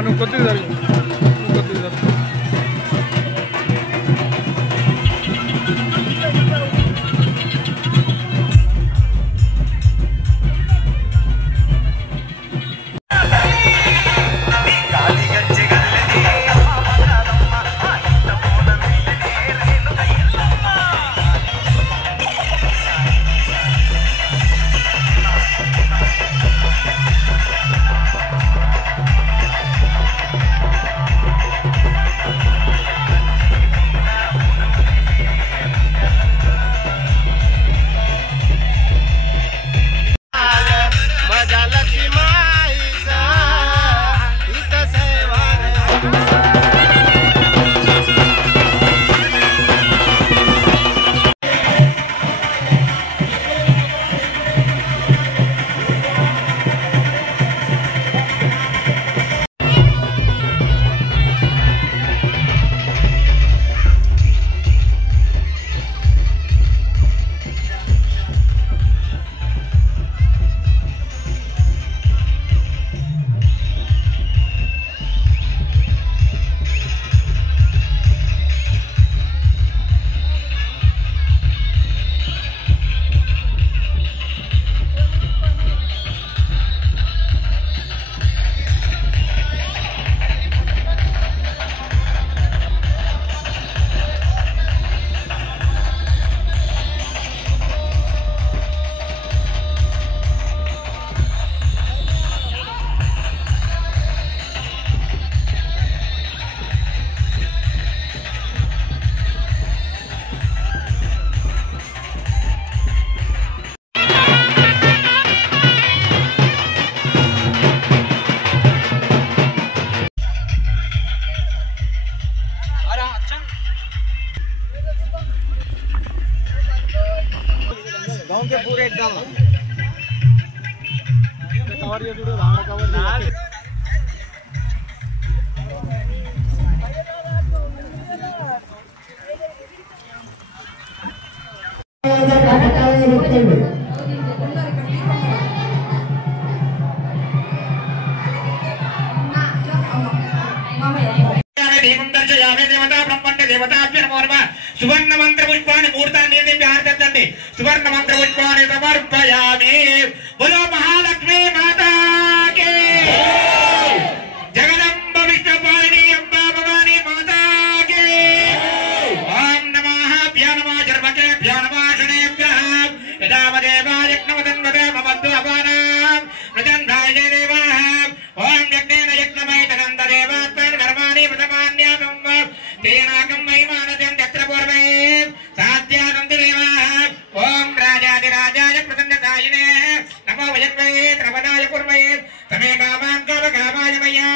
నువ్వు కొద్దిగా गाँव के पूरे एकदम कवर ये जुड़े रावण कवर सुवर्ण मंत्र पुष्पाणि मूर्तानि निर्दिव्यार्चन्ति सुवर्ण मंत्र पुष्पाणि समर्पयामि। बोलो महालक्ष्मी माता की जगदम्ब विष्णुपालिनी अम्बा भवानी माता की। ओम नमः भ्यो नमः जर्मकेभ्यो नमः शनेभ्यः यदावदेवा यज्ञवदन्वदे ममद्वापानां प्रजन्धाय देवाः ओम यज्ञेन यज्ञमय तदन्तदेवात्मन् कर्माणि प्रथमान्यासं तेनाकं महिमानजं तत्र पूर्वे साध्यानन्ति देवाः। ओम राजाधिराजाय प्रसन्नदायिने नमो वयस्महे त्रवदाय कुर्महे तमे कामान् कामकामाय मय्या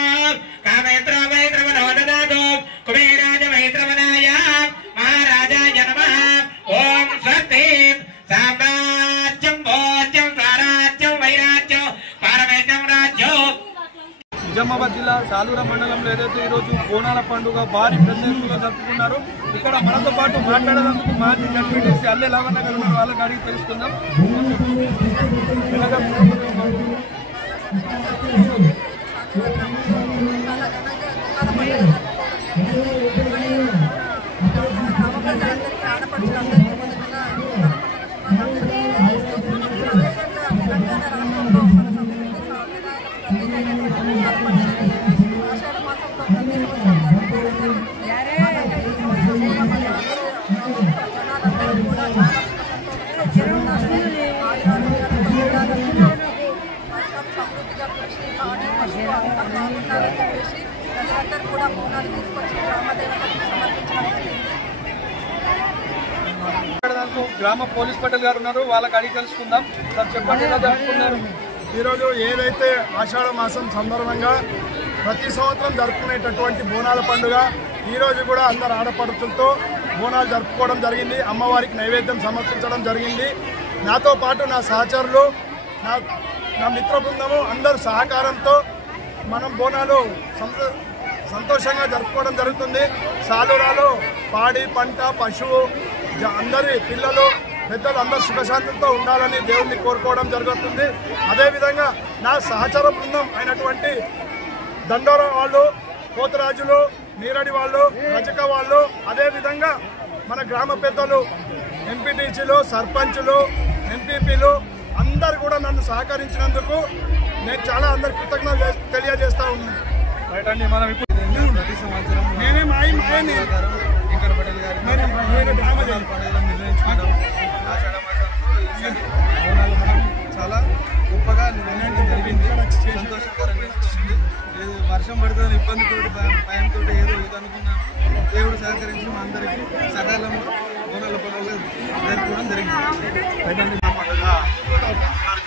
कामेन्द्रावै त्रवनो ददातु कुबेराज मैत्रवनाय महाराजाय नमः। ओम स्वस्ति साम्राज्यं भोज्यं स्वराज्यं वैराज्यं पारमेश्वरं राज्यं। నిజామాబాద్ జిల్లా సాలూర మండలంలో ఏదైతే ఈరోజు బోనాల పండుగ భారీ పెద్ద ఎత్తులో జరుపుకున్నారు. ఇక్కడ మనతో పాటు మాట్లాడేందుకు మాజీ జడ్పీటీసీ అల్లె లవన్న గారు ఉన్నారు. వాళ్ళకి అడిగి తెలుసుకుందాం. గ్రామ పోలీస్ పటేల్ గారు ఉన్నారు. వాళ్ళకి అడిగి తెలుసుకుందాం. సార్ చెప్పండి, ఎలా జరుపుకున్నారు? ఈరోజు ఏదైతే ఆషాఢ మాసం సందర్భంగా ప్రతి సంవత్సరం జరుపుకునేటటువంటి బోనాల పండుగ ఈరోజు కూడా అందరు ఆడపడుతులతో బోనాలు జరుపుకోవడం జరిగింది. అమ్మవారికి నైవేద్యం సమర్పించడం జరిగింది. నాతో పాటు నా సహచరులు, నా మిత్ర బృందము అందరూ సహకారంతో మనం బోనాలు సంతోషంగా జరుపుకోవడం జరుగుతుంది. సాలూరాలో పాడి పంట పశువు అందరి పిల్లలు పెద్దలు అందరూ సుఖశాంతులతో ఉండాలని దేవుణ్ణి కోరుకోవడం జరుగుతుంది. అదేవిధంగా నా సహచర బృందం అయినటువంటి దండోర వాళ్ళు, పోతరాజులు, నీరడి వాళ్ళు, రజక వాళ్ళు, అదేవిధంగా మన గ్రామ పెద్దలు, ఎంపీటీసీలు, సర్పంచులు, ఎంపీపీలు అందరు కూడా నన్ను సహకరించినందుకు నేను చాలా అందరు కృతజ్ఞతలు తెలియజేస్తా ఉన్నాను. మనం ఇప్పుడు ప్రతి సంవత్సరం చాలా గొప్పగా నిర్వహించడం జరిగింది. సంతోషకరంగా వర్షం పడుతుంది ఇబ్బందితో భయంతో ఏదో ఇది అనుకున్నాం. దేవుడు సహకరించి మా అందరికీ సకాలంలో బోనాల పండుగ జరుపుకోవడం జరిగింది.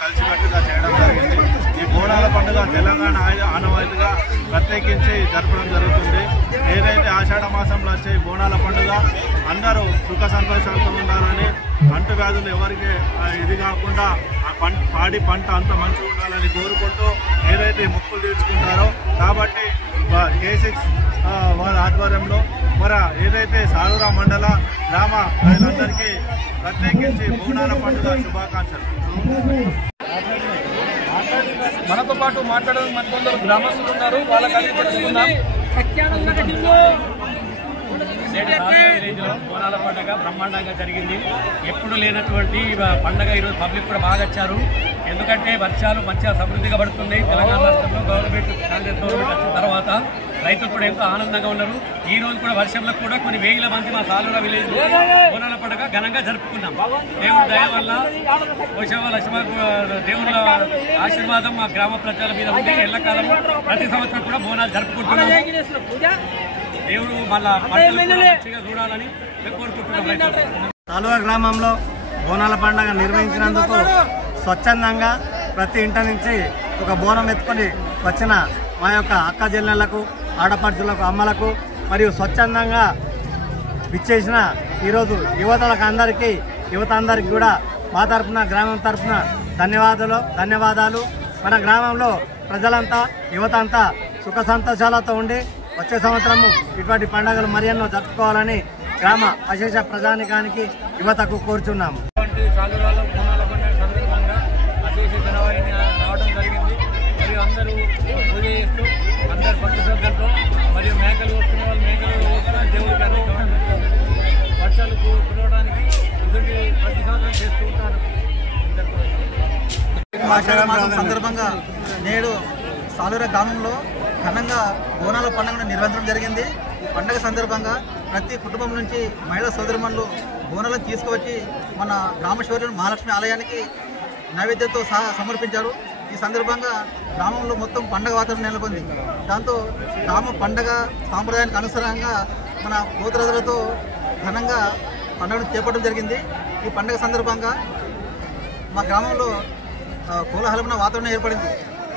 కలిసికట్టుగా చేయడం జరిగింది. ఈ బోనాల పండుగ తెలంగాణ ఆనవాయితీగా ప్రత్యేకించి జరపడం జరుగుతుంది. ఏదైతే ఆషాఢ మాసంలో వచ్చే బోనాల పండుగ అందరూ సుఖ సంతోషాలతో ఉండాలని, అంటువ్యాధులు ఎవరికి ఇది కాకుండా పాడి పంట అంత మంచిగా ఉండాలని కోరుకుంటూ ఏదైతే మొక్కులు తీర్చుకుంటారో కాబట్టి K6 వారి ఆధ్వర్యంలో ఏదైతే సాలూరా మండల గ్రామ ప్రజలందరికీ ప్రత్యేకించి బోనాల పండుగ శుభాకాంక్షలు. మనతో పాటు మాట్లాడడం మరికొందరు గ్రామస్తులు ఉన్నారు, వాళ్ళకి అడిగి తెలుసుకుందాం. బోనాల పండుగ బ్రహ్మాండంగా జరిగింది. ఎప్పుడు లేనటువంటి పండుగ ఈరోజు పబ్లిక్ కూడా బాగా వచ్చారు. ఎందుకంటే వర్షాలు మంచిగా సమృద్ధిగా పడుతున్నాయి. తెలంగాణ రాష్ట్రంలో కాంగ్రెస్ గవర్నమెంట్ వచ్చిన తర్వాత రైతులు కూడా ఎంతో ఆనందంగా ఉన్నారు. ఈ రోజు కూడా వర్షంలో కూడా కొన్ని వేల మంది మా సాలూరా విలేజ్ బోనాల పండుగ ఘనంగా జరుపుకున్నాం. దేవుడి దయ వల్ల లక్ష్మ దేవుళ్ళ ఆశీర్వాదం మా గ్రామ ప్రజల మీద ఉంటే ఎల్లకాలం ప్రతి సంవత్సరం కూడా బోనాలు జరుపుకుంటున్నాం. దేవుడు మళ్ళా మంచిగా చూడాలని కోరుకుంటున్నాం. సాలూరా గ్రామంలో బోనాల పండుగ నిర్వహించినందుకు స్వచ్ఛందంగా ప్రతి ఇంటి నుంచి ఒక బోనం ఎత్తుకొని వచ్చిన మా యొక్క అక్క చెల్లెళ్లకు, ఆడపడుచులకు, అమ్మలకు మరియు స్వచ్ఛందంగా విచ్చేసిన ఈరోజు యువత అందరికీ కూడా మా తరఫున, గ్రామం తరఫున ధన్యవాదాలు. మన గ్రామంలో ప్రజలంతా, యువత అంతా సుఖ సంతోషాలతో ఉండి వచ్చే సంవత్సరము ఇటువంటి పండుగలు మరెన్నో జరుపుకోవాలని గ్రామ అశేష ప్రజానికానికి, యువతకు కోరుచున్నాము. సాలూరాలో బోనాల పండుగ సందర్భంగా అశేష జనవాహిని రావడం జరిగింది. మరియు అందరూ పూజ చేస్తూ అందరు భక్తి శ్రద్ధలతో మరియు మేకలు వస్తున్న వాళ్ళు మేకలు వస్తున్న దేవుడికి అన్ని వర్షాలు కురవడానికి ఇటువంటి ప్రతి సంవత్సరం చేస్తూ ఉంటారు. ఆషాఢ మాసం సందర్భంగా నేడు సాలూరా గ్రామంలో ఘనంగా బోనాల పండుగను నిర్వహించడం జరిగింది. ఈ పండుగ సందర్భంగా ప్రతి కుటుంబం నుంచి మహిళా సోదరిమణులు బోనాలను తీసుకువచ్చి మన గ్రామేశ్వరుని మహాలక్ష్మి ఆలయానికి నైవేద్యంతో సహా సమర్పించారు. ఈ సందర్భంగా గ్రామంలో మొత్తం పండుగ వాతావరణం నెలకొంది. దాంతో గ్రామ పండుగ సాంప్రదాయానికి అనుసారంగా మన పోతురాజులతో ఘనంగా పండుగను చేపట్టడం జరిగింది. ఈ పండుగ సందర్భంగా మా గ్రామంలో కోలాహలమైన వాతావరణం ఏర్పడింది.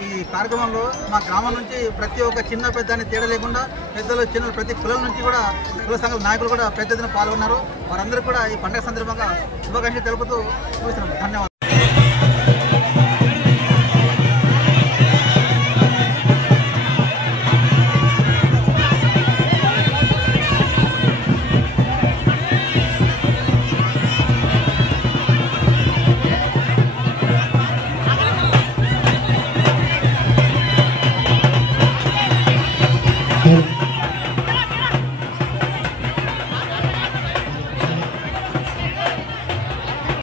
ఈ కార్యక్రమంలో మా గ్రామం నుంచి ప్రతి ఒక్క చిన్న పెద్ద అని తేడా లేకుండా పెద్దలు, చిన్నలు ప్రతి కులం నుంచి కూడా కుల సంఘాల నాయకులు కూడా పెద్ద ఎత్తున పాల్గొన్నారు. వారందరూ కూడా ఈ పండుగ సందర్భంగా శుభాకాంక్షలు తెలుపుతూ చూస్తున్నాం. ధన్యవాదాలు.